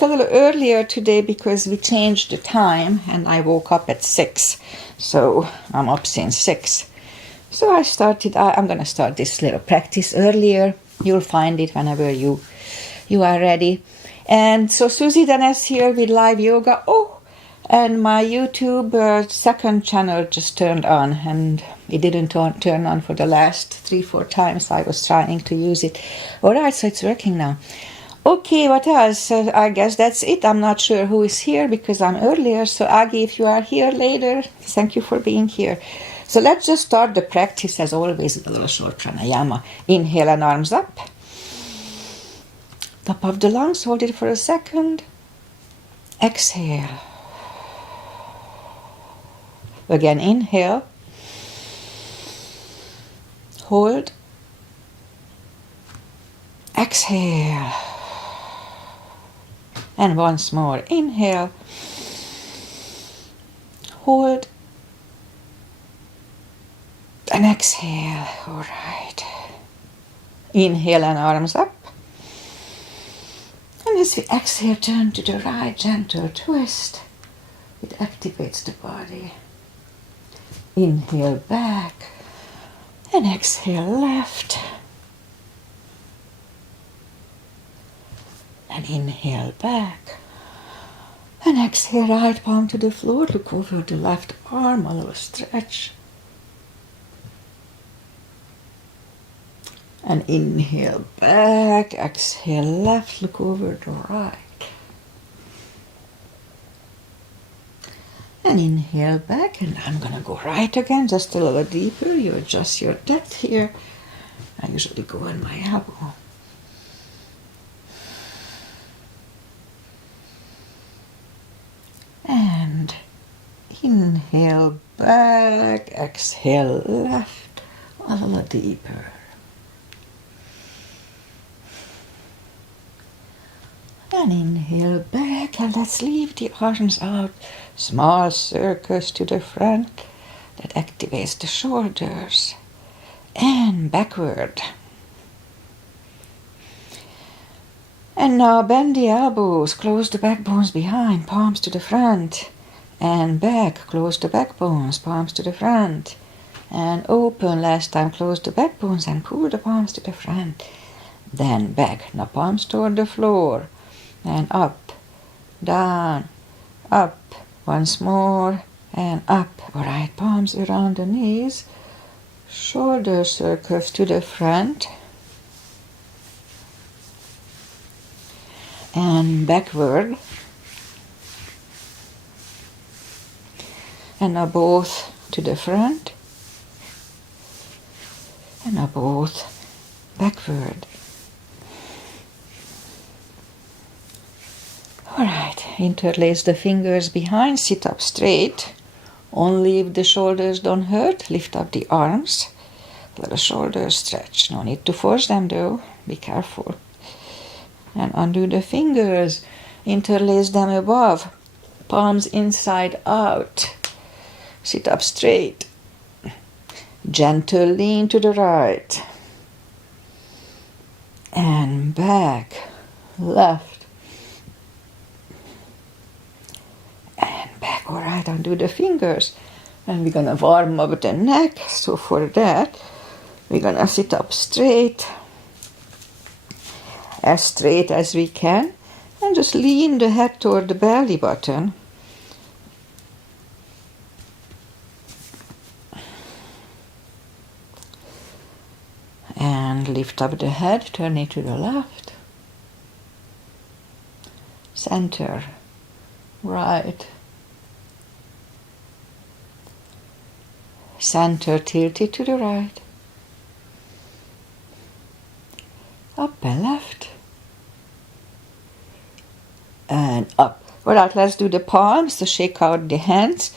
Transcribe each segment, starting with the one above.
start a little earlier today because we changed the time and I woke up at 6. So I'm up since 6. So I'm going to start this little practice earlier. You'll find it whenever you are ready. And so Susie then is here with live yoga. Oh, and my YouTube second channel just turned on, and it didn't turn on for the last 3-4 times I was trying to use it. All right, so it's working now. Okay, what else? I guess that's it. I'm not sure who is here because I'm earlier. So Agi, if you are here later, thank you for being here. So let's just start the practice as always with a little short pranayama. Inhale and arms up. Top of the lungs, hold it for a second. Exhale. Again, inhale. Hold. Exhale. And once more, inhale. Hold. And exhale. All right. Inhale and arms up. And as we exhale, turn to the right, gentle twist. It activates the body. Inhale back. And exhale left. And inhale back. And exhale, right palm to the floor. Look over the left arm, a little stretch. And inhale back, exhale left, look over the right. And inhale back, and I'm going to go right again, just a little deeper. You adjust your depth here. I usually go on my elbow. And inhale back, exhale left, a little deeper. And inhale back, and let's leave the arms out. Small circles to the front. That activates the shoulders. And backward. And now bend the elbows, close the backbones behind, palms to the front. And back, close the backbones, palms to the front. And open, last time close the backbones and pull the palms to the front. Then back, now palms toward the floor. And up, down, up, once more, and up. All right, palms around the knees, shoulder circles to the front, and backward. And now both to the front, and now both backward. All right, interlace the fingers behind, sit up straight. Only if the shoulders don't hurt, lift up the arms. Let the shoulders stretch. No need to force them though, be careful. And undo the fingers, interlace them above, palms inside out. Sit up straight. Gentle lean to the right. And back, left. All right, undo the fingers. And we're going to warm up the neck. So for that, we're going to sit up straight. As straight as we can. And just lean the head toward the belly button. And lift up the head, turn it to the left. Center. Right. Center tilted to the right. Up and left. And up. All right, let's do the palms to shake out the hands.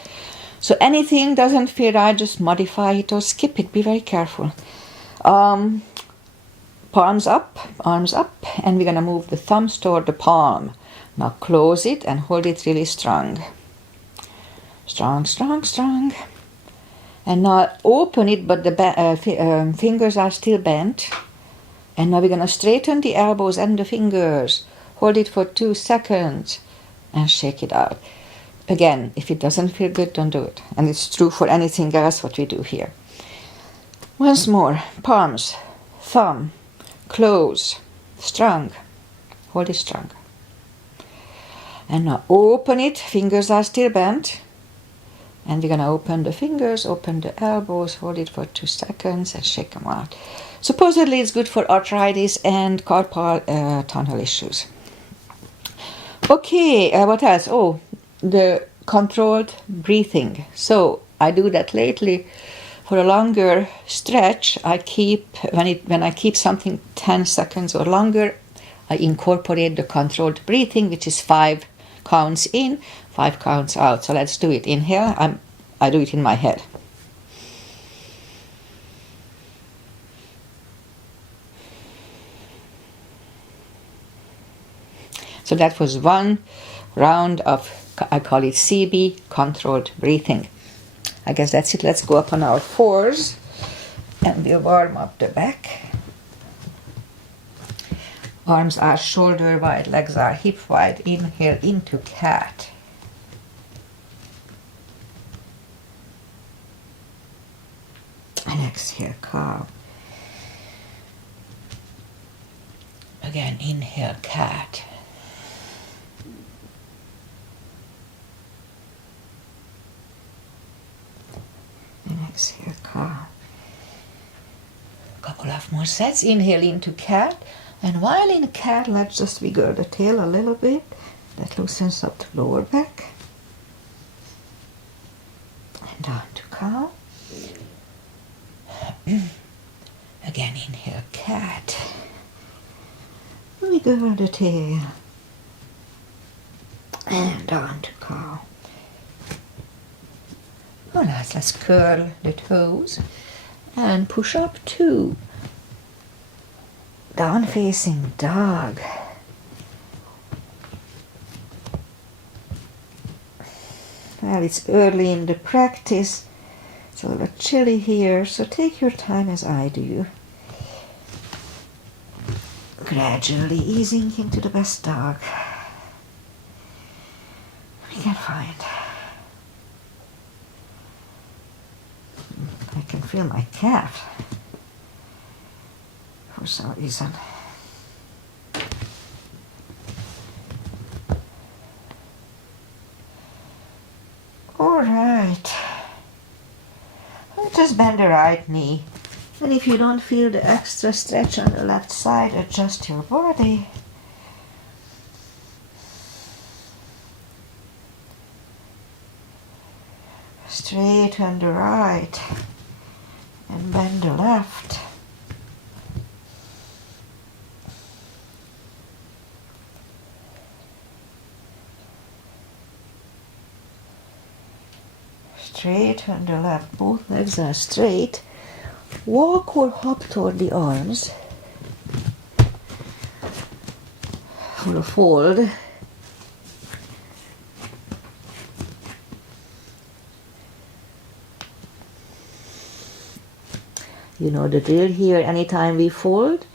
So anything doesn't feel right, just modify it or skip it. Be very careful. Palms up, arms up, and we're going to move the thumbs toward the palm. Now close it and hold it really strong. Strong, strong, strong. And now open it, but the fingers are still bent. And now we're going to straighten the elbows and the fingers. Hold it for 2 seconds and shake it out. Again, if it doesn't feel good, don't do it. And it's true for anything else what we do here. Once more, palms, thumb, close, strong. Hold it strong. And now open it, fingers are still bent. And we're gonna open the fingers, open the elbows, hold it for 2 seconds and shake them out. Supposedly it's good for arthritis and carpal tunnel issues. Okay, what else? Oh, the controlled breathing. So I do that lately. For a longer stretch, I keep, when I keep something 10 seconds or longer, I incorporate the controlled breathing, which is 5 counts in, 5 counts out. So let's do it. Inhale, I do it in my head. So that was one round of, I call it CB, controlled breathing. I guess that's it. Let's go up on our 4s and we'll warm up the back. Arms are shoulder wide, legs are hip wide. Inhale into cat. And exhale, cow. Again, inhale, cat. And exhale, cow. Couple of more sets. Inhale into cat. And while in cat, let's just wiggle the tail a little bit. That loosens up the lower back. And down to cow. Again, inhale, cat. Wiggle the tail. And down to cow. All right, let's curl the toes and push up 2. Down facing dog. Well, it's early in the practice. It's a little chilly here, so take your time as I do. Gradually easing into the best dog we can find. I can feel my calf for some reason. All right. Just bend the right knee. And if you don't feel the extra stretch on the left side, adjust your body. Straighten the right and bend the left. Straighten the left, both legs are straight. Walk or hop toward the arms for a fold. You know the drill here. Anytime we fold,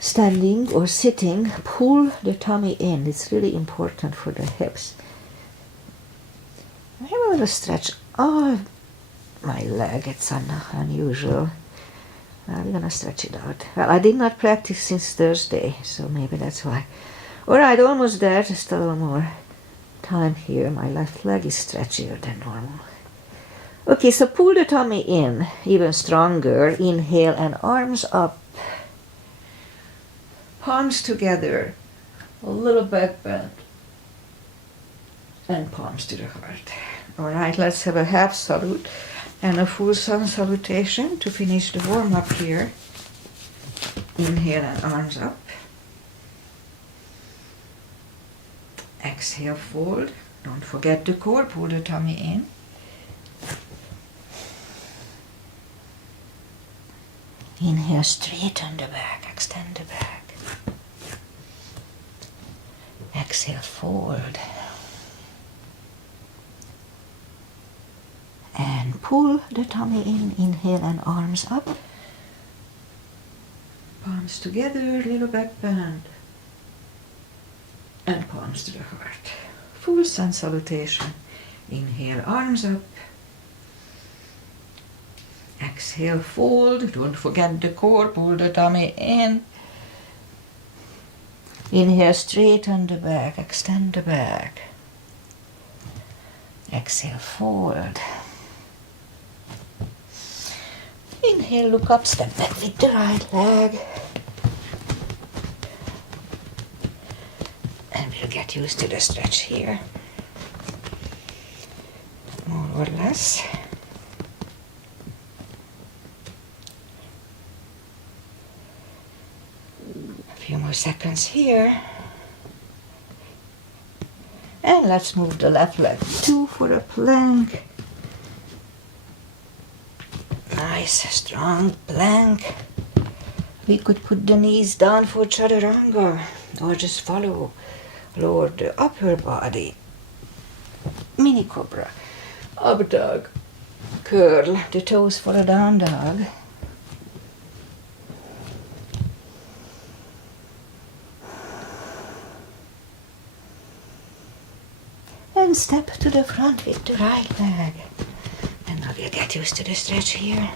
standing or sitting, pull the tummy in. It's really important for the hips. I have a little stretch of my leg. It's unusual. We're gonna stretch it out. Well, I did not practice since Thursday, so maybe that's why. Alright, almost there. Just a little more time here. My left leg is stretchier than normal. Okay, so pull the tummy in even stronger. Inhale and arms up. Palms together. A little back bend. And palms to the heart. Alright, let's have a half salute and a full sun salutation to finish the warm-up here. Inhale and arms up. Exhale, fold. Don't forget the core, pull the tummy in. Inhale, straighten the back, extend the back. Exhale, fold. And pull the tummy in, inhale and arms up. Palms together, little back bend. and palms to the heart. Full sun salutation. Inhale, arms up. Exhale, fold. Don't forget the core. Pull the tummy in. Inhale, straighten the back. Extend the back. Exhale, fold. Inhale, look up, step back with the right leg. And we'll get used to the stretch here. More or less. A few more seconds here. And let's move the left leg 2 for a plank. Nice, strong plank. We could put the knees down for chaturanga or just follow. Lower the upper body. Mini cobra. Up dog. Curl the toes for a down dog. And step to the front with the right leg. And now we'll get used to the stretch here.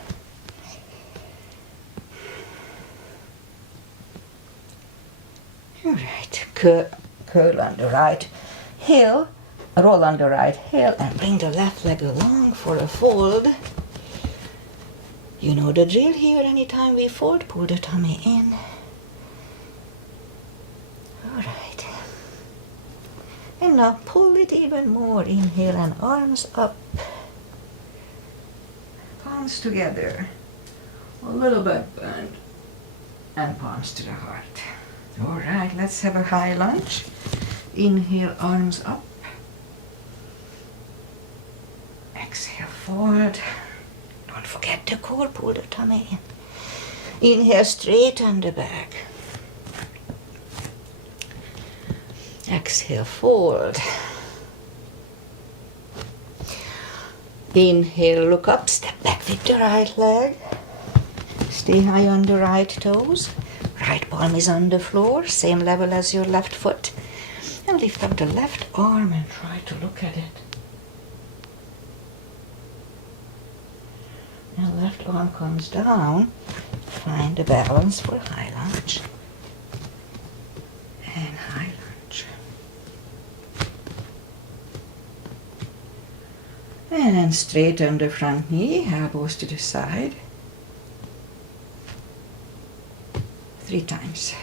Alright, curl on the right heel, roll on the right heel and bring the left leg along for a fold. You know the drill here, anytime we fold, pull the tummy in. Alright. And now pull it even more. Inhale and arms up. Palms together. A little bit bend. And palms to the heart. Alright, let's have a high lunge. Inhale, arms up. Exhale, forward. Don't forget the core, pull the tummy in. Inhale, straighten the back. Exhale, fold. Inhale, look up, step back with the right leg. Stay high on the right toes. Right palm is on the floor, same level as your left foot. And lift up the left arm and try to look at it. Now left arm comes down. Find the balance for high lunge. And high lunge. And straighten the front knee, elbows to the side. 3 times.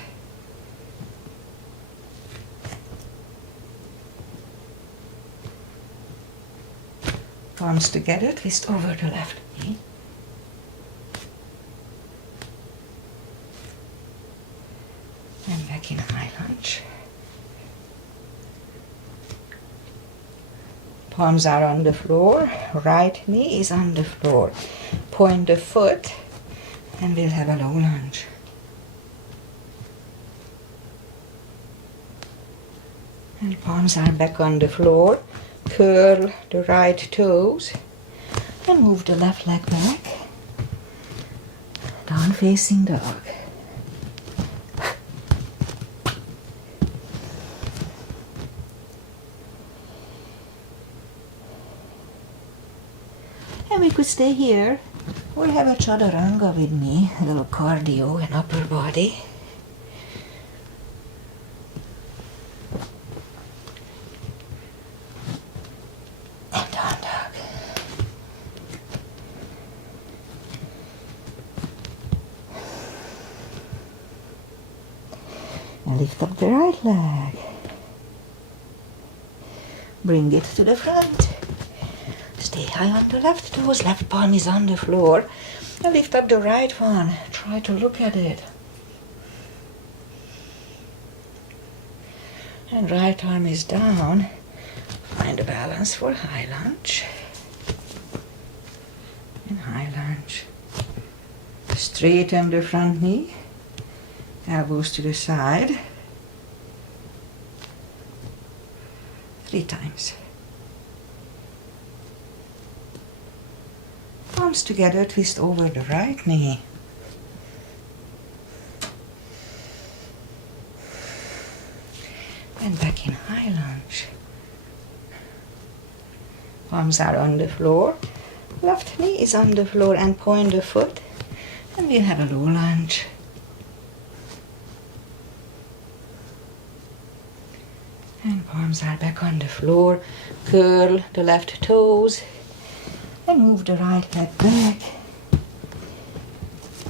Palms together, twist over the left knee. And back in high lunge. Palms are on the floor, right knee is on the floor. Point the foot and we'll have a low lunge. And palms are back on the floor. Curl the right toes and move the left leg back. Down facing dog. And we could stay here or have a chaturanga with me, a little cardio and upper body. And lift up the right leg. Bring it to the front. Stay high on the left toes. Left palm is on the floor. And lift up the right one. Try to look at it. And right arm is down. Find a balance for high lunge. And high lunge. Straighten the front knee. Elbows to the side. 3 times. Palms together, twist over the right knee. And back in high lunge. Palms are on the floor. Left knee is on the floor and point the foot. And we'll have a low lunge. And palms are back on the floor. Curl the left toes. And move the right leg back.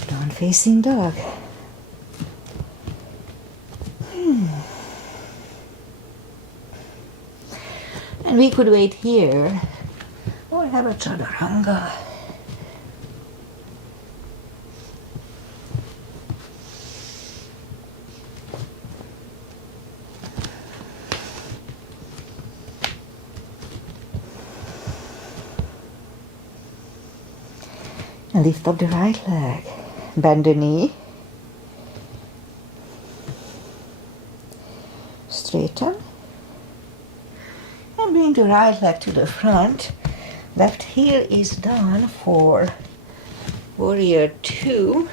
Down facing dog. And we could wait here or have a chaturanga. And lift up the right leg. Bend the knee. Straighten. And bring the right leg to the front. Left heel is done for warrior 2.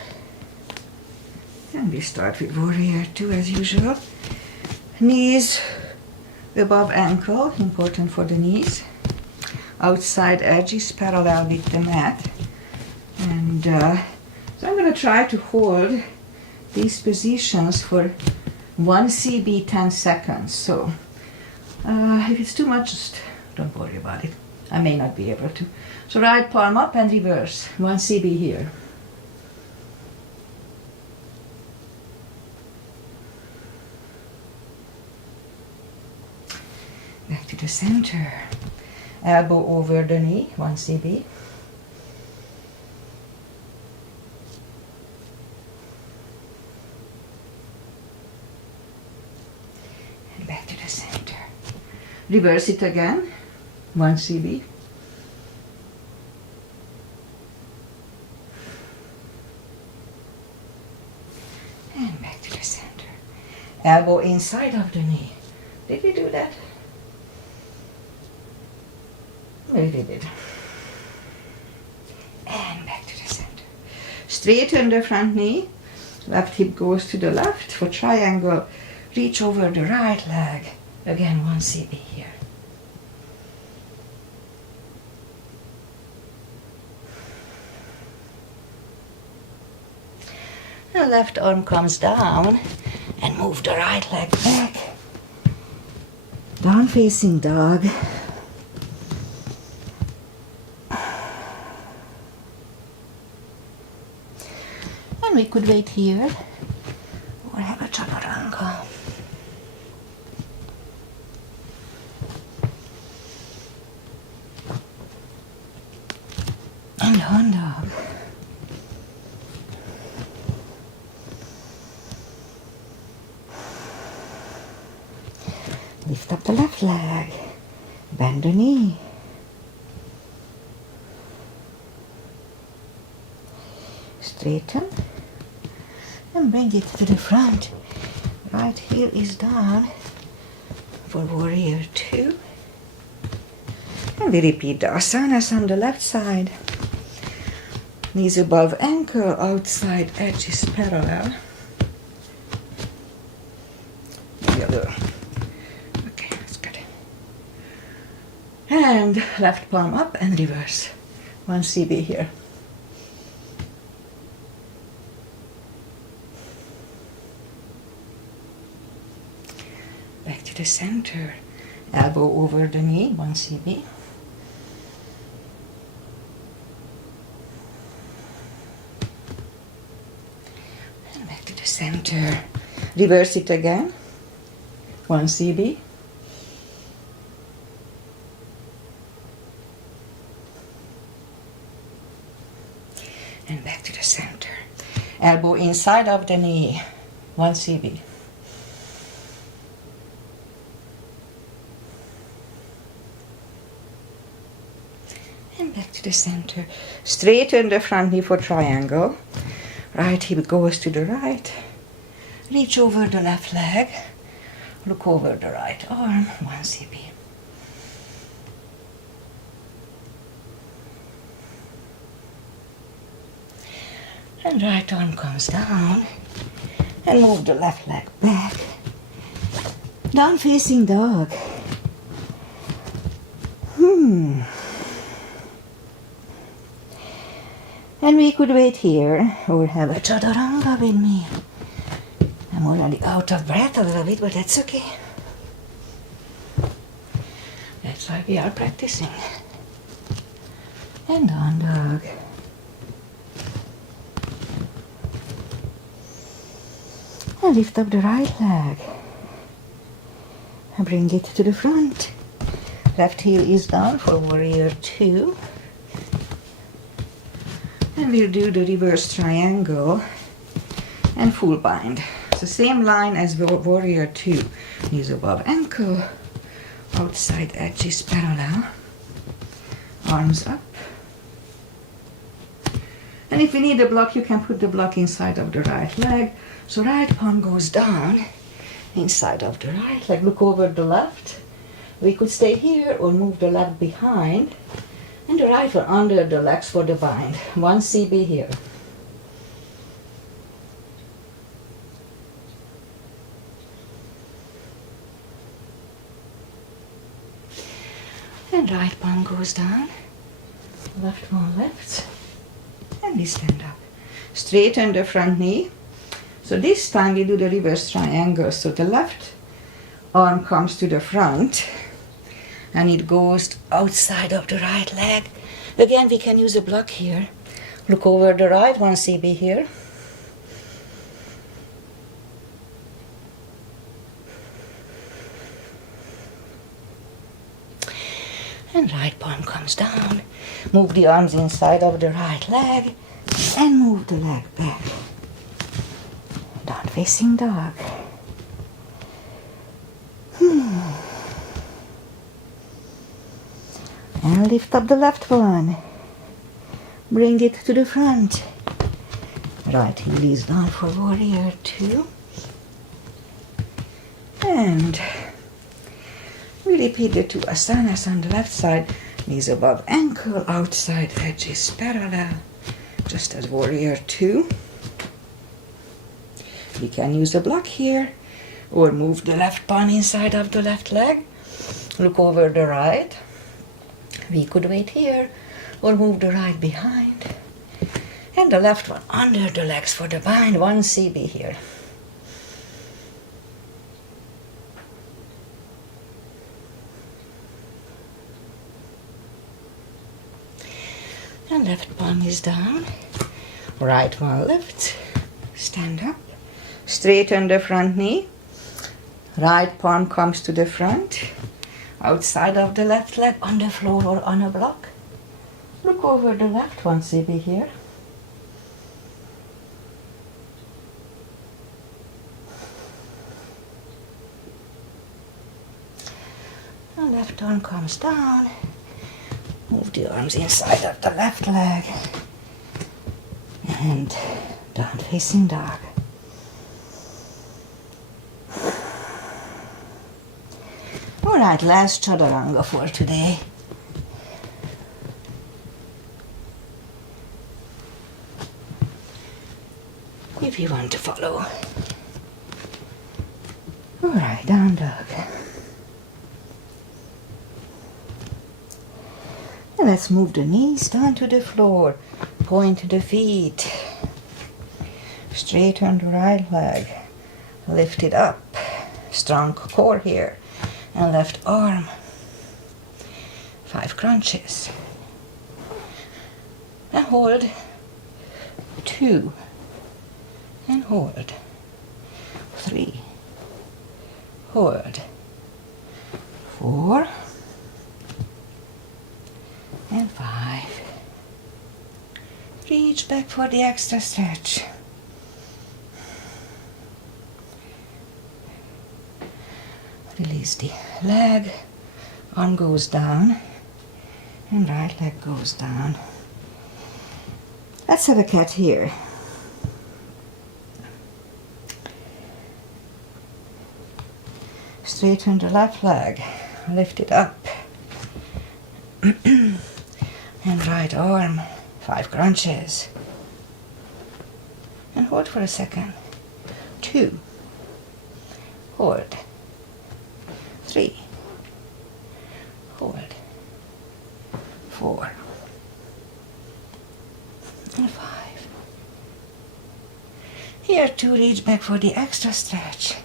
And we start with warrior 2 as usual. Knees above ankle, important for the knees. Outside edges parallel with the mat. And so I'm going to try to hold these positions for 1 CB 10 seconds. So if it's too much, just don't worry about it. I may not be able to. So right palm up and reverse. 1 CB here. Back to the center. Elbow over the knee, 1 CB. And back to the center. Reverse it again, 1 CB. And back to the center. Elbow inside of the knee. Did we do that? Maybe we did. And back to the center. Straighten the front knee. Left hip goes to the left for triangle. Reach over the right leg. Again, 1 CB here. The left arm comes down and move the right leg back. Down facing dog. And we could wait here or have a chaturanga. And down dog. Lift up the left leg. Bend the knee. Straighten. And bring it to the front. Right heel is down for warrior 2. And we repeat the asanas on the left side. Knees above ankle, outside edge is parallel. Maybe a little. Okay, that's good. And left palm up and reverse. 1 CB here. Back to the center. Elbow over the knee, 1 CB. And back to the center. Reverse it again, 1 CB. And back to the center. Elbow inside of the knee, 1 CB. And back to the center. Straighten the front knee for triangle. Right hip goes to the right. Reach over the left leg. Look over the right arm. 1 CB. And right arm comes down. And move the left leg back. Down facing dog. And we could wait here or have a chaturanga with me. I'm already out of breath a little bit, but that's okay. That's why we are practicing. And down dog. And lift up the right leg. And bring it to the front. Left heel is down for warrior 2. And we'll do the reverse triangle and full bind. It's the same line as warrior 2. Knees above ankle. Outside edges parallel. Arms up. And if you need a block, you can put the block inside of the right leg. So right palm goes down inside of the right leg. Look over the left. We could stay here or move the left behind. And the right one under the legs for the bind. 1 CB here. And right palm goes down. Left one left. And we stand up. Straighten the front knee. So this time we do the reverse triangle. So the left arm comes to the front and it goes outside of the right leg. Again, we can use a block here. Look over the right, 1 CB here. And right palm comes down. Move the arms inside of the right leg and move the leg back. Down facing dog. And lift up the left one. Bring it to the front. Right heel is down for warrior 2. And we repeat the 2 asanas on the left side. Knees above ankle, outside edges parallel. Just as warrior 2. We can use a block here or move the left palm inside of the left leg. Look over the right. We could wait here or move the right behind. And the left one under the legs for the bind. 1 CB here. And left palm is down. Right one left. Stand up. Straighten the front knee. Right palm comes to the front. Outside of the left leg on the floor or on a block. Look over the left 1 CB here. And left arm comes down. Move the arms inside of the left leg. And down facing dog. Alright, last chaturanga for today. If you want to follow. Alright, down dog. And let's move the knees down to the floor. Point the feet. Straighten the right leg. Lift it up. Strong core here. And left arm. 5 crunches. And hold. 2. And hold. 3. Hold. 4. And 5. Reach back for the extra stretch. Release the leg, arm goes down, and right leg goes down. Let's have a cat here. Straighten the left leg, lift it up, and right arm, 5 crunches. And hold for a second. 2, hold. 3, hold, 4, and 5. Here 2, reach back for the extra stretch.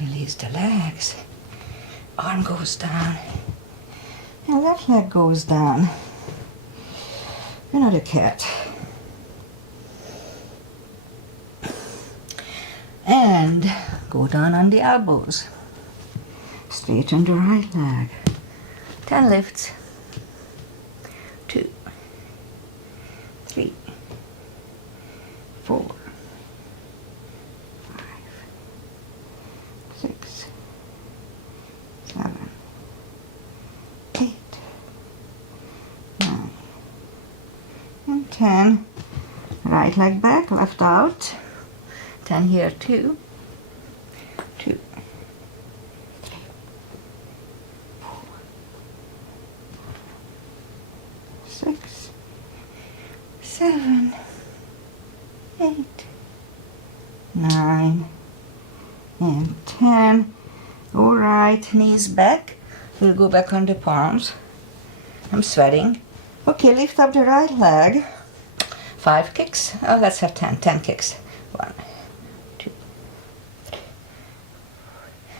Release the legs. Arm goes down. And left leg goes down. Another cat. And go down on the elbows. Straighten the right leg. 10 lifts. 2, 3, 4, 5, 6, 7, 8, 9, and 10. Right leg back, left out. 10 here, 2, 2, 3, 4, 6, 7, 8, 9, and 10. All right, knees back. We'll go back on the palms. I'm sweating. Okay, lift up the right leg. 5 kicks. Oh, let's have 10. 10 kicks. 1, 2, 3.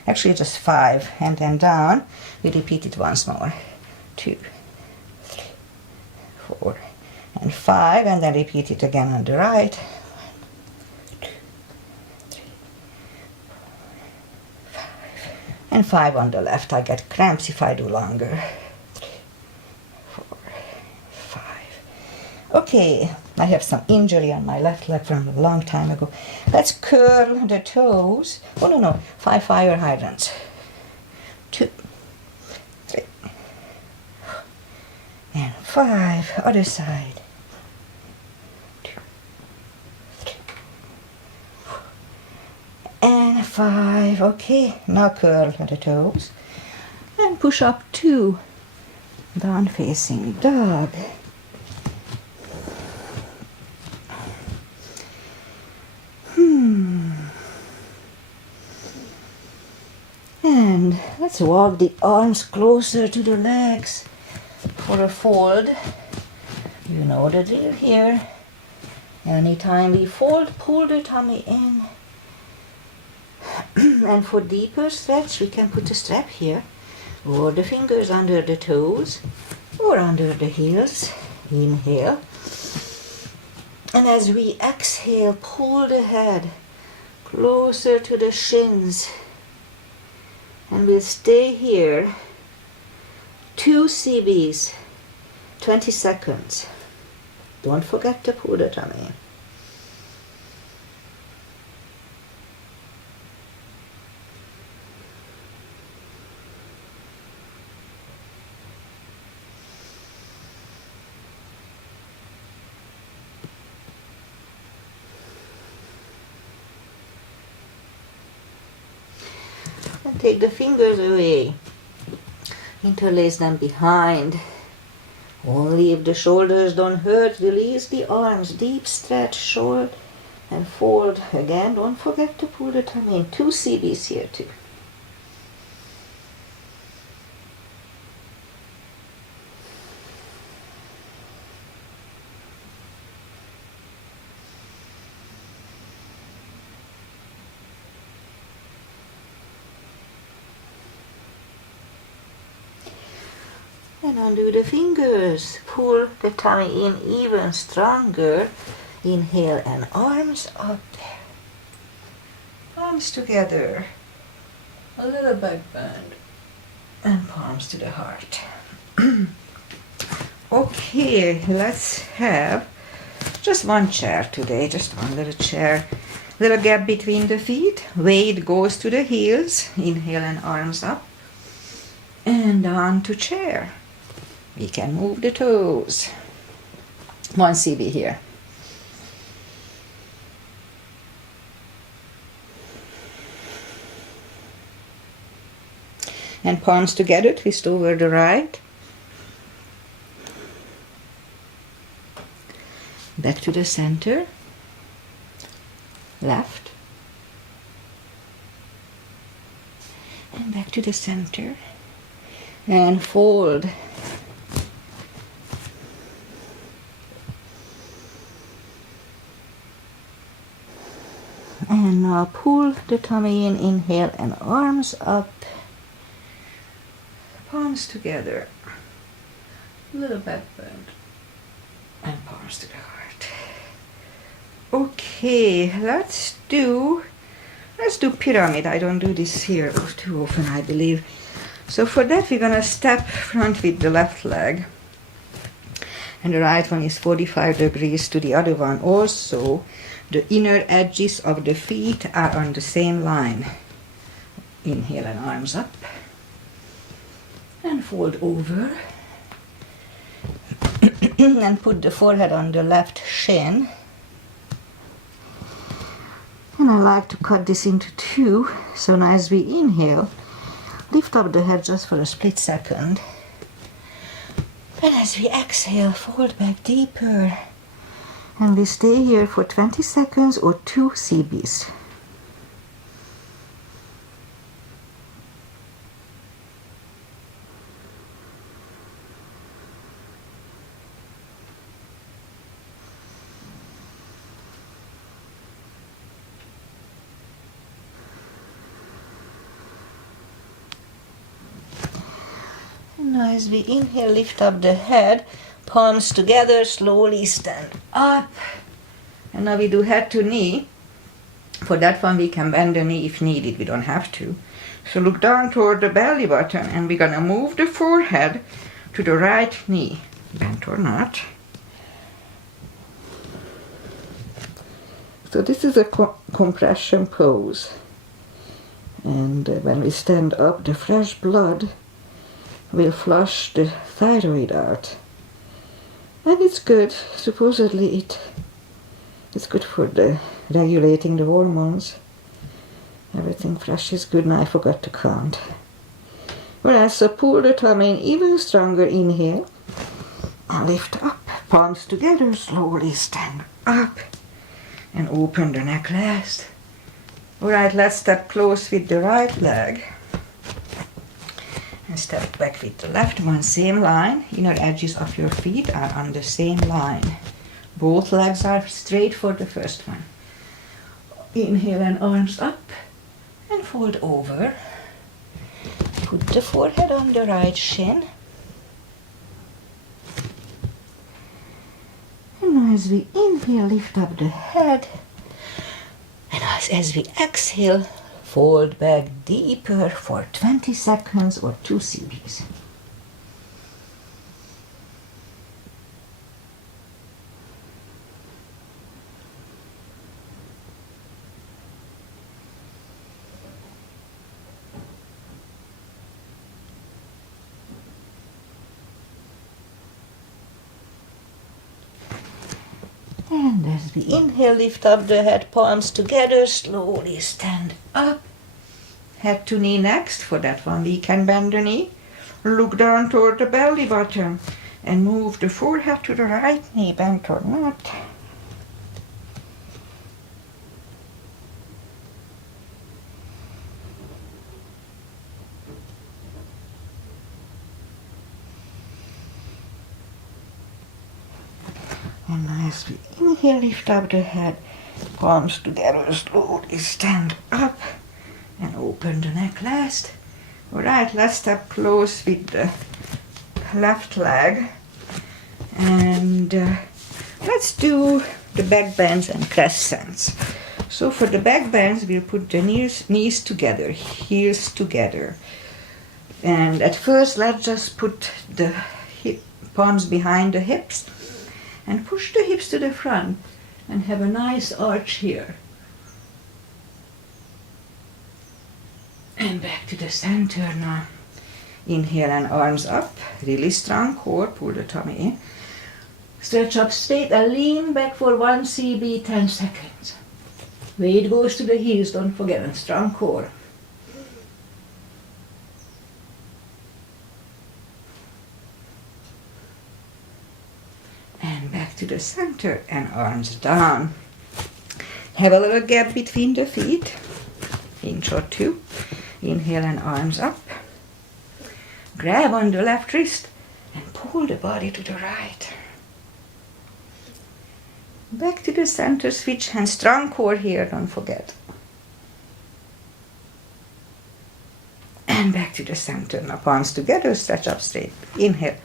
Actually, just 5, and then down. We repeat it once more. 2, 3, 4, and 5, and then repeat it again on the right. 1, 2, 3, 4, 5, and 5 on the left. I get cramps if I do longer. 3, 4, 5. Okay, I have some injury on my left leg from a long time ago. Let's curl the toes. Oh, no, 5 fire hydrants. 2, 3, and 5. Other side. 2, 3, 4, and 5. Okay, now curl the toes and push up 2. Down facing dog. And let's walk the arms closer to the legs for a fold. You know the drill here. Anytime we fold, pull the tummy in. And for deeper stretch, we can put a strap here, or the fingers under the toes, or under the heels. Inhale. And as we exhale, pull the head closer to the shins. And we'll stay here. 2 CBs, 20 seconds. Don't forget to pull the tummy. And take the fingers away. Interlace them behind. Only if the shoulders don't hurt, release the arms. Deep stretch, short, and fold. Again, don't forget to pull the tummy in. 2 CBs here too. And undo the fingers. Pull the tummy in even stronger. Inhale and arms up there. Arms together. A little back bend. And palms to the heart. Okay, let's have just one chair today. Just one little chair. Little gap between the feet. Weight goes to the heels. Inhale and arms up. And down to chair. We can move the toes. 1 CB here. And palms together, twist over the right. Back to the center. left, and back to the center, and fold. And now pull the tummy in, inhale, and arms up, palms together, little back bend, and palms to the heart. Okay, let's do pyramid. I don't do this here too often, I believe. So for that, we're gonna step front with the left leg, and the right one is 45 degrees to the other one. Also, the inner edges of the feet are on the same line. Inhale and arms up, and fold over, and put the forehead on the left shin. And I like to cut this into two, so now as we inhale, lift up the head just for a split second. And as we exhale, fold back deeper. And we stay here for 20 seconds or 2 CBs. Now as we inhale, lift up the head, palms together, slowly stand up. And now we do head to knee. For that one we can bend the knee if needed, we don't have to. So look down toward the belly button, and we're gonna move the forehead to the right knee, bent or not. So this is a compression pose. And when we stand up, the fresh blood will flush the thyroid out. And it's good. Supposedly it's good for the regulating the hormones. Everything fresh is good. Now I forgot to count. Alright, so pull the tummy in even stronger. Inhale. And lift up. Palms together. Slowly stand up. And open the neck last. Alright, let's step close with the right leg. And step back with the left one, same line. Inner edges of your feet are on the same line. Both legs are straight for the first one. Inhale and arms up, and fold over. Put the forehead on the right shin. And now as we inhale, lift up the head. And as we exhale, fold back deeper for 20 seconds or 2 CBs. And as we inhale, lift up the head, palms together, slowly stand up. Head to knee next. For that one we can bend the knee. Look down toward the belly button and move the forehead to the right knee, bent or not. And as we inhale, lift up the head, palms together, slowly stand up and open the neck last. Alright, let's step close with the left leg. And let's do the back bends and crescents. So for the back bends, we'll put the knees together, heels together. And at first, let's just put the palms behind the hips and push the hips to the front and have a nice arch here. And back to the center now. Inhale and arms up, really strong core, pull the tummy in. Stretch up straight and lean back for 1 CB, 10 seconds. Weight goes to the heels, don't forget, and strong core. And back to the center and arms down. Have a little gap between the feet, inch or two. Inhale and arms up. Grab on the left wrist and pull the body to the right. Back to the center, switch hands, strong core here, don't forget. And back to the center, now palms together, stretch up straight. Inhale.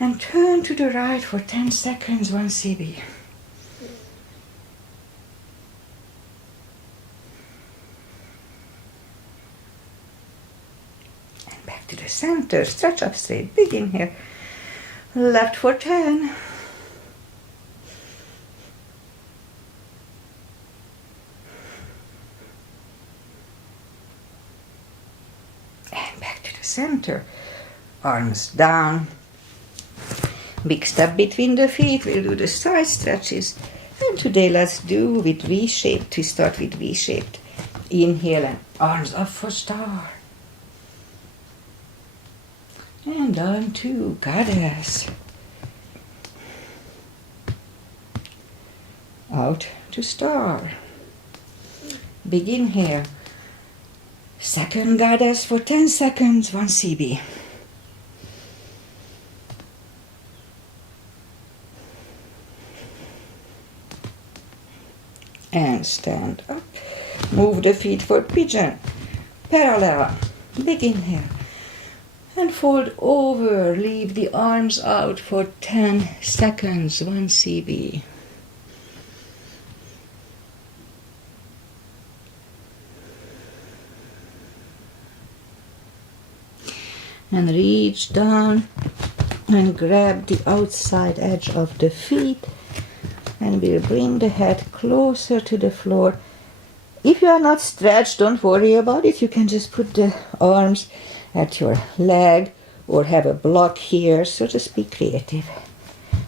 And turn to the right for 10 seconds, 1 CB. And back to the center, stretch up straight, big inhale. Left for 10. And back to the center, arms down. Big step between the feet, we'll do the side stretches. And today let's do with V-shaped. We start with V-shaped. Inhale and arms up for star. And down to goddess. Out to star. Big inhale. Second goddess for 10 seconds, 1 CB. And stand up. Move the feet for pigeon. Parallel. Big inhale. And fold over. Leave the arms out for 10 seconds. 1 CB. And reach down and grab the outside edge of the feet. And we'll bring the head closer to the floor. If you are not stretched, don't worry about it. You can just put the arms at your leg or have a block here. So just be creative.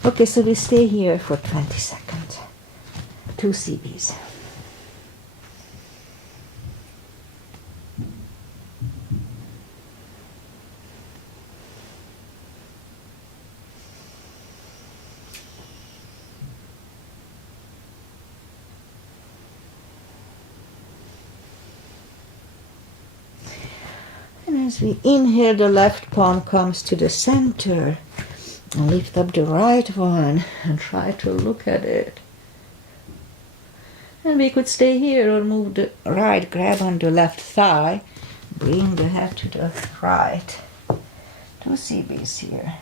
Okay, so we stay here for 20 seconds. 2 CBs. And as we inhale, the left palm comes to the center. And lift up the right one and try to look at it. And we could stay here or move the right, grab on the left thigh. Bring the head to the right. 2 CBs here.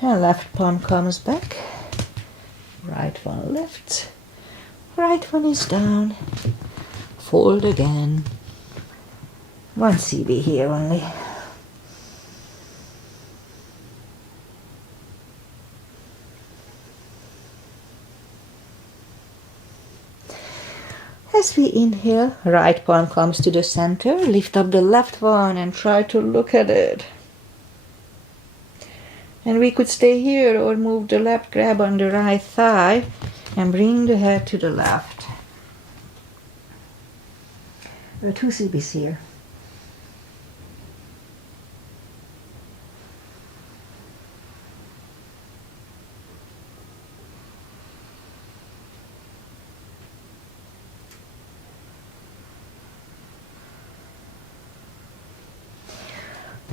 And left palm comes back. Right one lifts. Right one is down. Fold again. 1 CB here only. As we inhale, right palm comes to the center. Lift up the left one and try to look at it. And we could stay here or move the left, grab on the right thigh and bring the head to the left. There are 2 CBs here.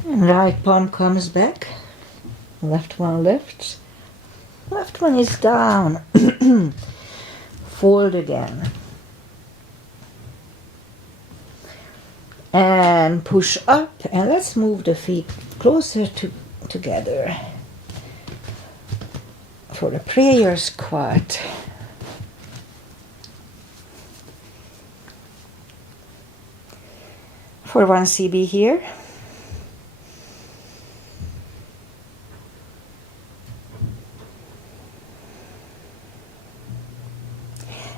And right palm comes back. Left one lifts. Left one is down. Fold again. And push up. And let's move the feet closer together for a prayer squat. For 1 CB here.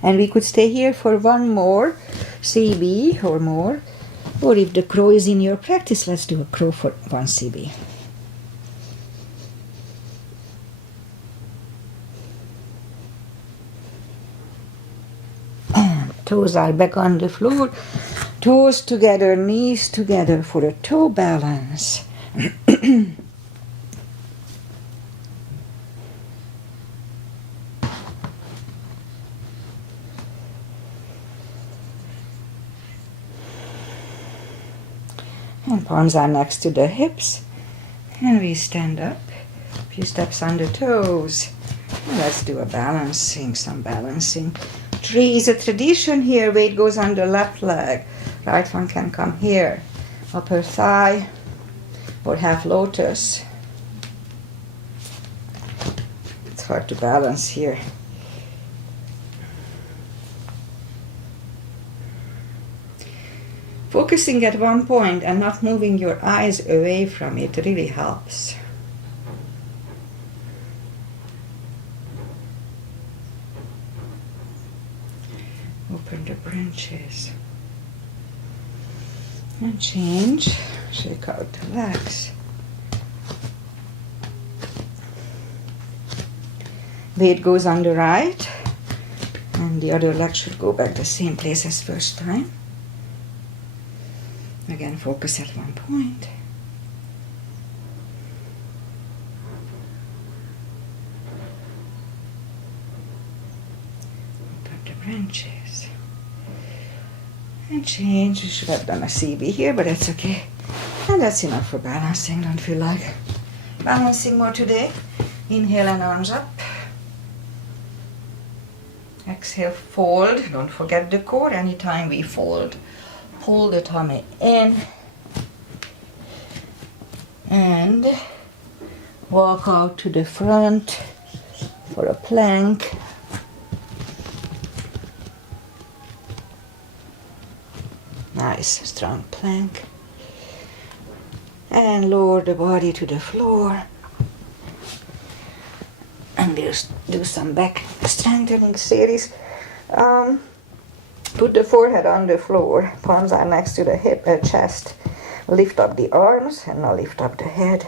And we could stay here for 1 more CB or more. Or if the crow is in your practice, let's do a crow for 1 CB. Toes are back on the floor. Toes together, knees together for a toe balance. And palms are next to the hips. And we stand up. A few steps on the toes. And let's do a balancing, some balancing. Three is a tradition here. Weight goes on the left leg. Right one can come here. Upper thigh or half lotus. It's hard to balance here. Focusing at one point and not moving your eyes away from it really helps. Open the branches. And change. Shake out the legs. Weight goes on the right. And the other leg should go back the same place as first time. Again, focus at one point. Open the branches. And change. We should have done a CB here, but that's okay. And that's enough for balancing. Don't feel like balancing more today. Inhale and arms up. Exhale, fold. Don't forget the core anytime we fold. Pull the tummy in and walk out to the front for a plank. Nice, strong plank. And lower the body to the floor. And just do some back strengthening series. Put the forehead on the floor, palms are next to the hip and chest. Lift up the arms and now lift up the head.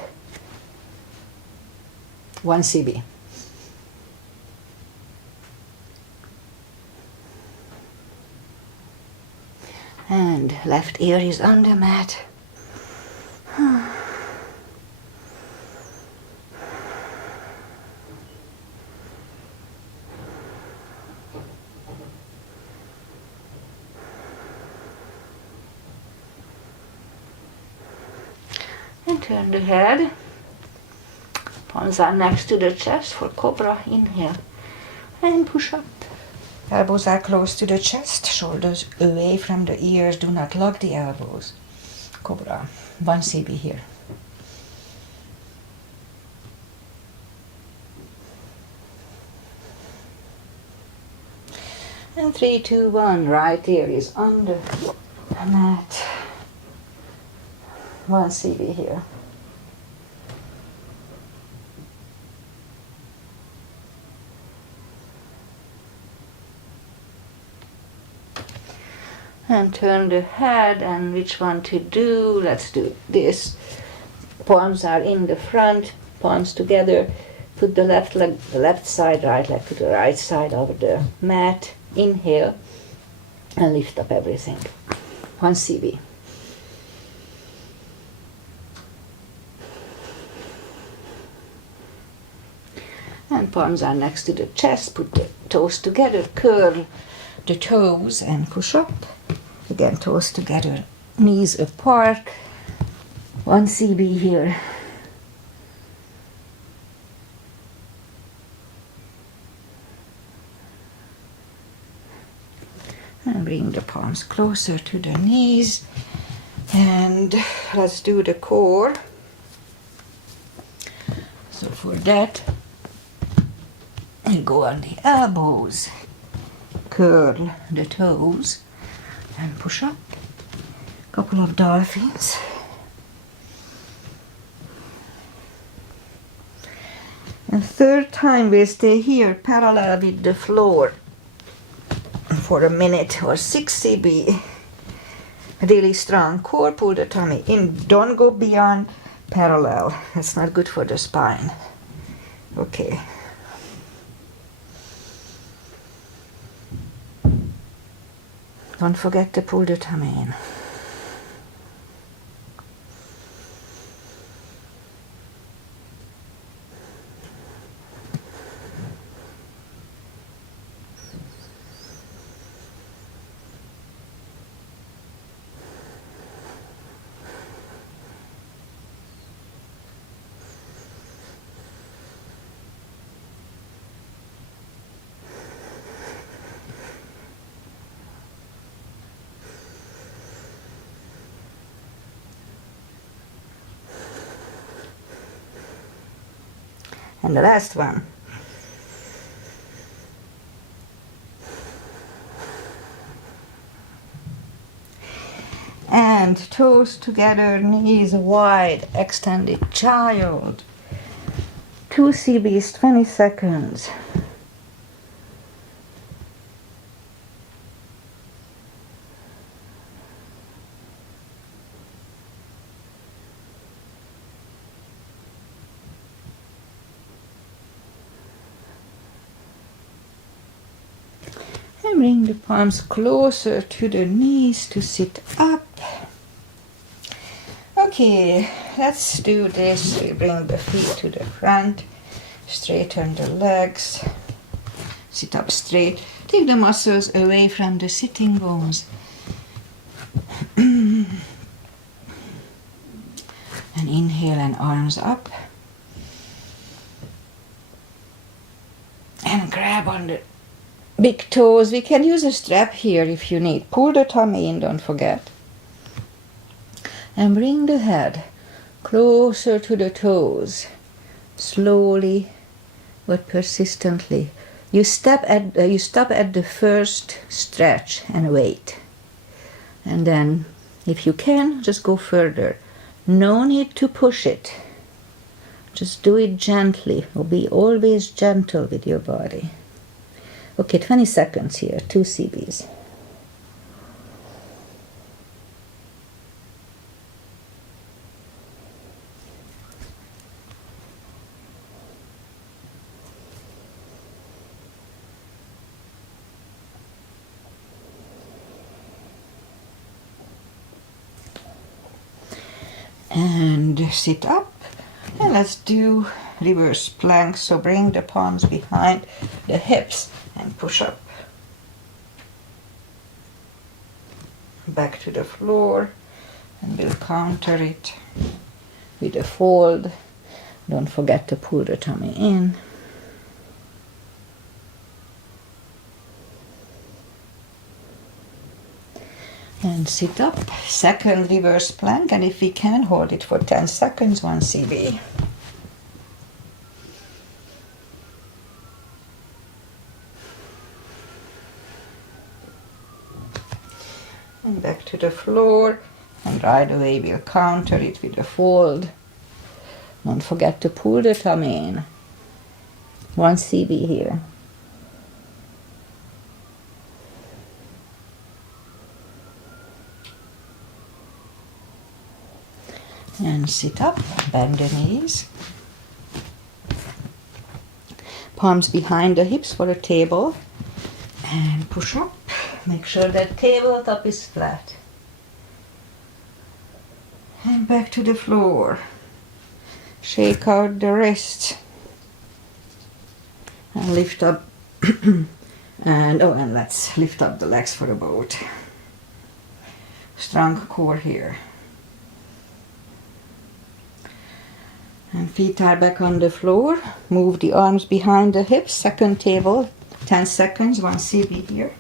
1 CB. And left ear is on the mat. And turn the head. Palms are next to the chest for cobra. Inhale and push up. Elbows are close to the chest, shoulders away from the ears. Do not lock the elbows. Cobra. 1 CB here. And 3, 2, 1. Right ear is on the mat. 1 CB here. And turn the head, and which one to do? Let's do this. Palms are in the front, palms together. Put the left leg, the left side, right leg to the right side over the mat. Inhale and lift up everything. 1 CB. And palms are next to the chest. Put the toes together, curl the toes and push up. Again, toes together, knees apart. 1 CB here. And bring the palms closer to the knees. And let's do the core. So for that, we go on the elbows, curl the toes, and push up. Couple of dolphins. And third time we stay here parallel with the floor for a minute or 6 CB. Really strong core, pull the tummy in. Don't go beyond parallel. That's not good for the spine. Okay. Don't forget to pull the tummy in. And the last one. And toes together, knees wide, extended child. 2 CBs, 20 seconds. And bring the palms closer to the knees to sit up. Okay, let's do this. We bring the feet to the front, straighten the legs, sit up straight. Take the muscles away from the sitting bones. And inhale and arms up. And grab on the big toes. We can use a strap here if you need. Pull the tummy in, don't forget. And bring the head closer to the toes. Slowly but persistently. You stop at the first stretch and wait. And then, if you can, just go further. No need to push it. Just do it gently. Be always gentle with your body. Okay, 20 seconds here, 2 CBs. And sit up. And let's do reverse plank. So bring the palms behind the hips and push up. Back to the floor, and we'll counter it with a fold. Don't forget to pull the tummy in. And sit up. Second reverse plank, and if we can, hold it for 10 seconds, 1 CB. And back to the floor, and right away we'll counter it with a fold. Don't forget to pull the tummy in. 1 CB here. And sit up, bend the knees. Palms behind the hips for a table. And push up. Make sure that tabletop is flat. And back to the floor. Shake out the wrists. And lift up. and let's lift up the legs for a boat. Strong core here. And feet are back on the floor. Move the arms behind the hips. Second table. 10 seconds. 1 CB here.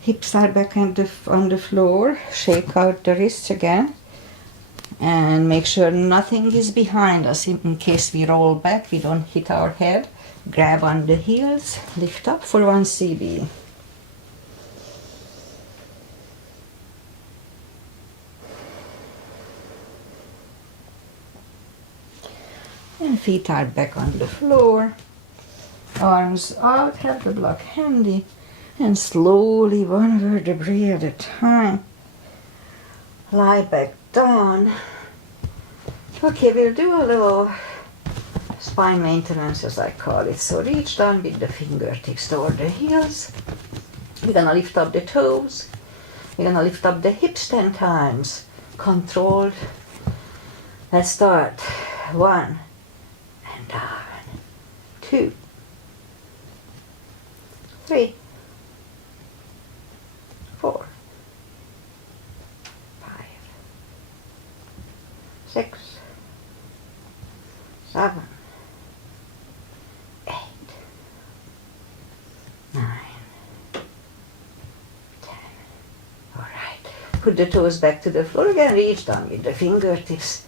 Hips are back on the floor. Shake out the wrists again. And make sure nothing is behind us. In case we roll back, we don't hit our head. Grab on the heels. Lift up for 1 CB. And feet are back on the floor. Arms out, have the block handy. And slowly, one vertebrae at a time, lie back down. Okay, we'll do a little spine maintenance, as I call it. So reach down with the fingertips toward the heels. We're gonna lift up the toes. We're gonna lift up the hips 10 times. Controlled. Let's start. 1 and down. 2, 3, 4, 5, 6, 7, 8, 9, 10. All right. Put the toes back to the floor again. Reach down with the fingertips.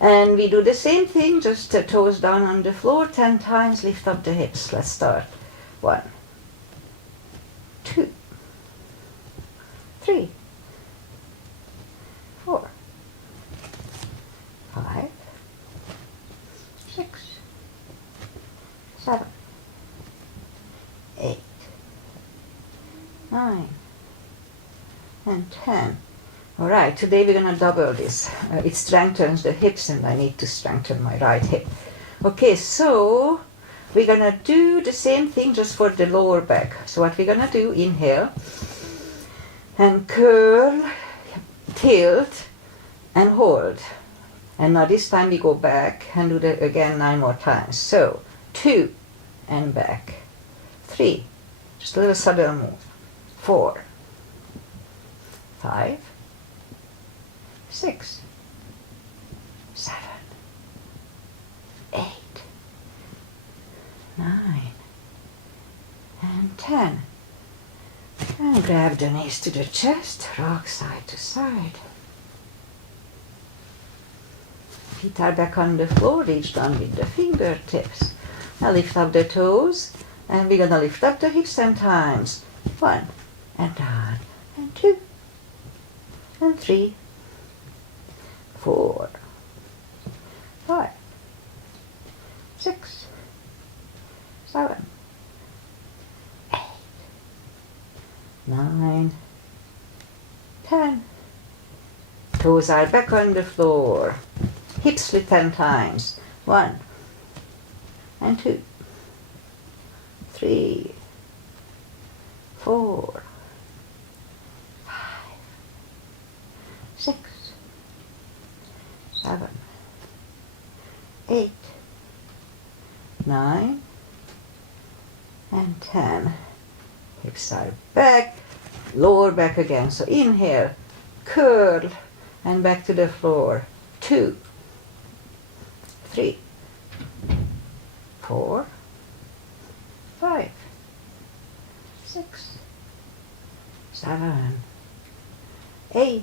And we do the same thing, just the toes down on the floor 10 times. Lift up the hips. Let's start. 1, 2, 3, 4, 5, 6, 7, 8, 9, and 10. All right, today we're going to double this. It strengthens the hips and I need to strengthen my right hip. Okay, so we're going to do the same thing just for the lower back. So what we're going to do, inhale and curl, tilt and hold. And now this time we go back and do that again 9 more times. So 2 and back, 3, just a little subtle move, 4, 5, 6, 7, 8, 9, and 10. And grab the knees to the chest, rock side to side. Feet are back on the floor, reach down with the fingertips. Now lift up the toes, and we're going to lift up the hips 10 times. 1, and down, and 2, and 3, 4, 5, 6, 7, 8, 9, 10. Toes are back on the floor. Hips split 10 times. 1, and 2, 3, 4, 5, 6, 7, 8, 9, and 10. Hips are back, lower back again. So inhale, curl, and back to the floor. 2, 3, 4, 5, 6, 7, 8,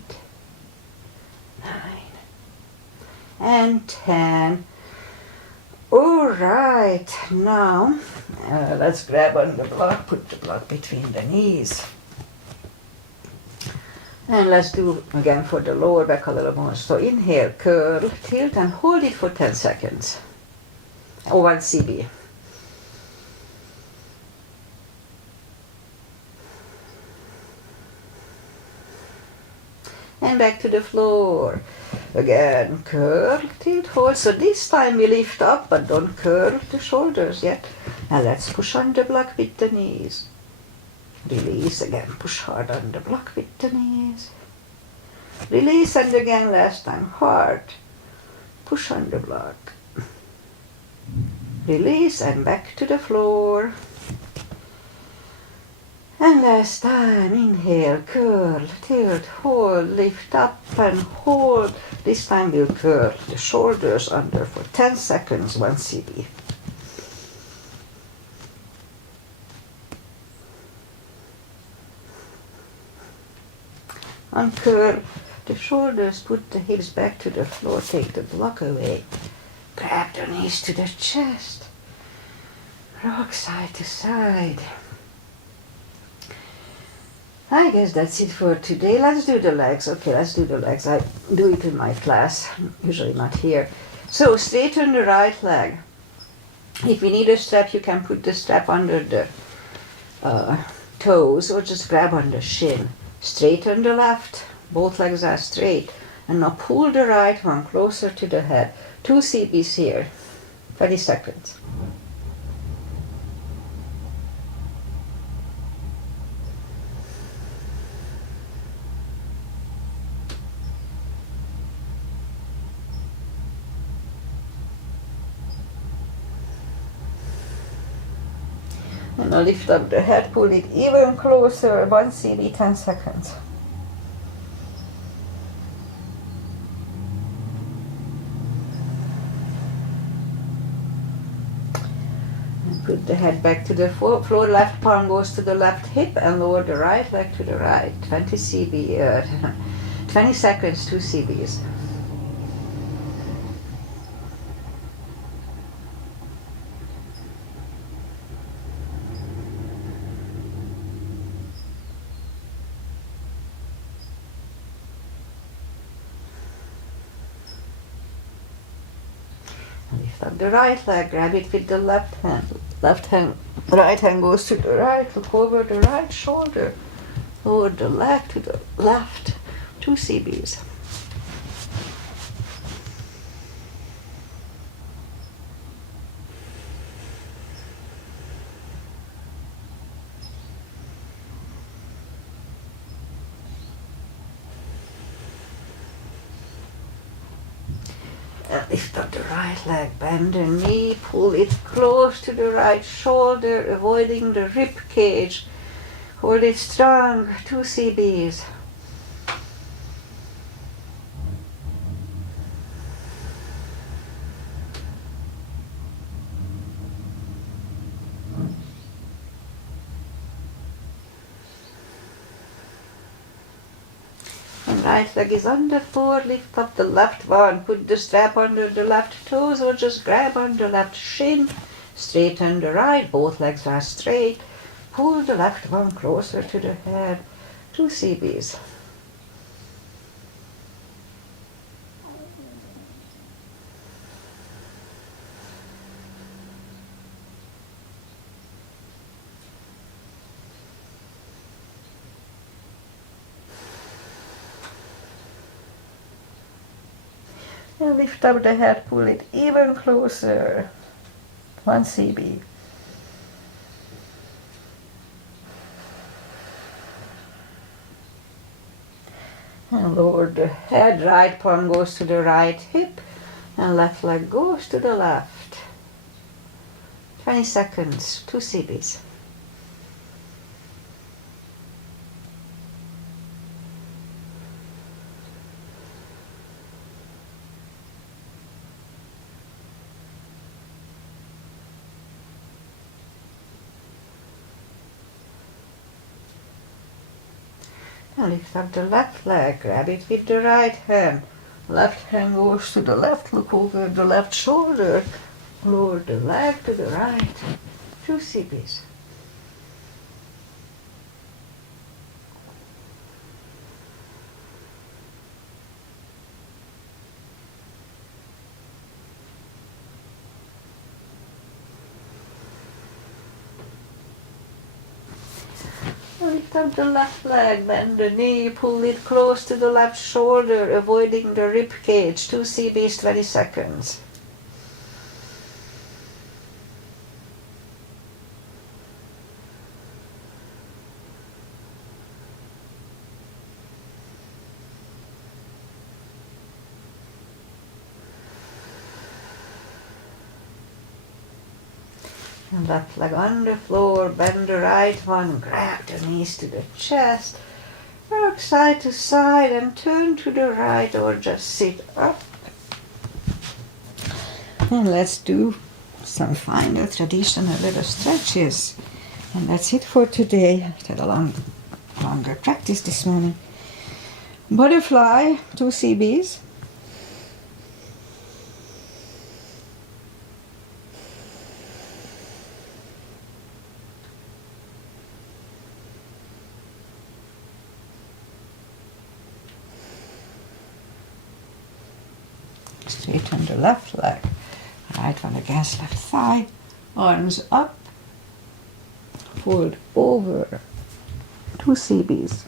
9, and 10. All right, now let's grab on the block, put the block between the knees. And let's do again for the lower back a little more. So inhale, curl, tilt, and hold it for 10 seconds. Or 1 CB. And back to the floor. Again, curl, tilt, hold. So this time we lift up, but don't curl the shoulders yet. Now let's push on the block with the knees. Release again, push hard on the block with the knees. Release and again, last time, hard. Push on the block. Release and back to the floor. And last time, inhale, curl, tilt, hold, lift up and hold. This time we'll curl the shoulders under for 10 seconds, 1 CB. Uncurl the shoulders, put the hips back to the floor, take the block away. Grab the knees to the chest. Rock side to side. I guess that's it for today. Let's do the legs. Okay, let's do the legs. I do it in my class, usually not here. So straighten the right leg. If you need a strap, you can put the strap under the toes or just grab on the shin. Straighten the left. Both legs are straight. And now pull the right one closer to the head. 2 CBs here. 20 seconds. And now lift up the head, pull it even closer. 1 CB, 10 seconds. Put the head back to the floor. Left palm goes to the left hip and lower the right leg to the right. 20 CB, 20 seconds, 2 CBs. Lift up the right leg, grab it with the left hand. Right hand goes to the right, look over the right shoulder. Lower the leg to the left, 2 CBs. And lift up the right leg, bend the knee, pull it close to the right shoulder, avoiding the rib cage. Hold it strong, 2 CBs. And right leg is on the floor, lift up the left one, put the strap under the left toes or just grab on the left shin, straighten the right, both legs are straight, pull the left one closer to the head, 2 CBs. And lift up the head, pull it even closer. 1 CB. And lower the head, right palm goes to the right hip and left leg goes to the left. 20 seconds, 2 CBs. Now lift up the left leg, grab it with the right hand. Left hand goes to the left, look over the left shoulder. Lower the leg to the right. 2 CBs. Lift up the left leg, bend the knee, pull it close to the left shoulder, avoiding the rib cage. 2 CBs, 20 seconds. And left leg on the floor, bend the right one, grab the knees to the chest, rock side to side and turn to the right or just sit up. And let's do some final traditional little stretches. And that's it for today. I had a longer practice this morning. Butterfly, 2 CBs. Straighten the left leg, right one against left thigh, arms up, fold over, 2 CBs.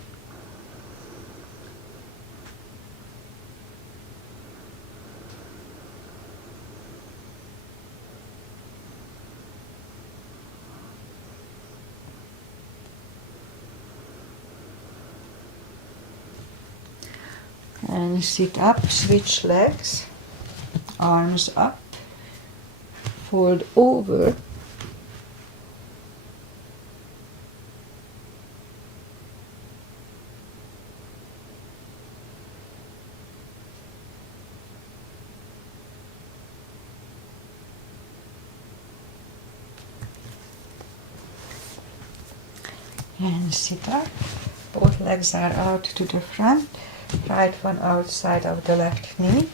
And sit up, switch legs, arms up, fold over, and sit up. Both legs are out to the front, right one outside of the left knee.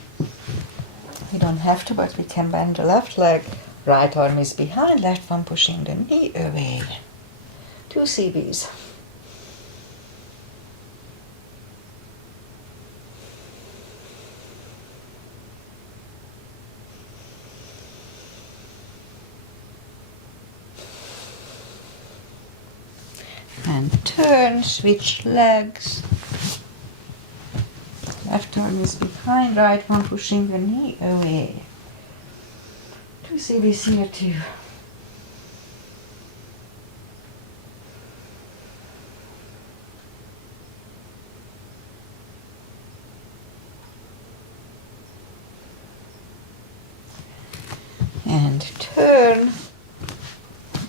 We don't have to, but we can bend the left leg. Right arm is behind, left one pushing the knee away. 2 CBs. And turn, switch legs. Left arm is behind, right one pushing the knee away. 2 CBs here too. And turn.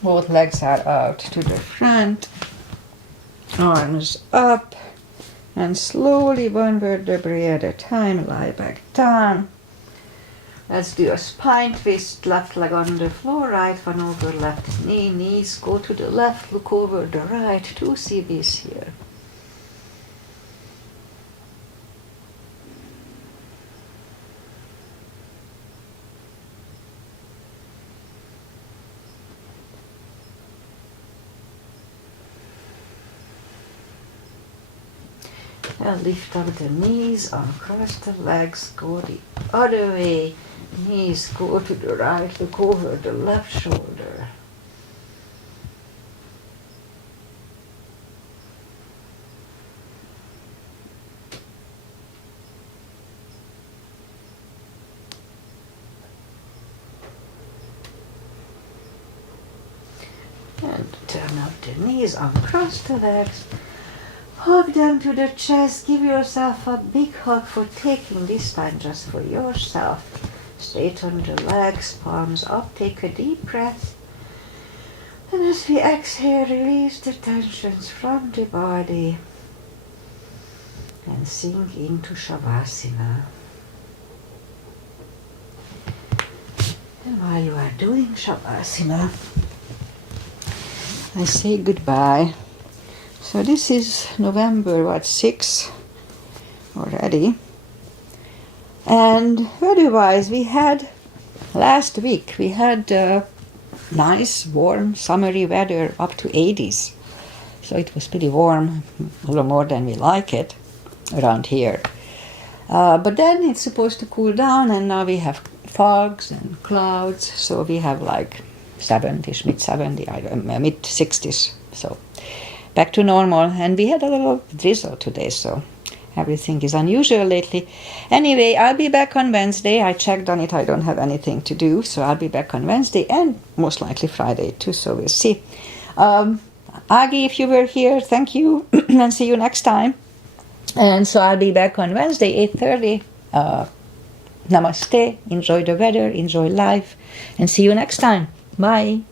Both legs are out to the front. Arms up. And slowly, one vertebrae at a time, lie back down. Let's do a spine twist, left leg on the floor, right one over left knee, knees go to the left, look over the right, 2 CBs here. And lift up the knees, uncross the legs, go the other way. Knees go to the right, look over the left shoulder. And turn up the knees, uncross the legs. Hug them to the chest, give yourself a big hug for taking this time just for yourself. Straighten the legs, palms up, take a deep breath. And as we exhale, release the tensions from the body and sink into Shavasana. And while you are doing Shavasana, I say goodbye. So this is November, 6 already. And weather-wise, last week, we had nice, warm, summery weather up to 80s. So it was pretty warm, a little more than we like it around here. But then it's supposed to cool down, and now we have fogs and clouds. So we have like 70s, mid-70s, mid-60s. So back to normal, and we had a little drizzle today, so everything is unusual lately. Anyway, I'll be back on Wednesday. I checked on it, I don't have anything to do, so I'll be back on Wednesday and most likely Friday too, so we'll see. Agi, if you were here, thank you, and see you next time. And so I'll be back on Wednesday, 8:30. Namaste, enjoy the weather, enjoy life, and see you next time. Bye.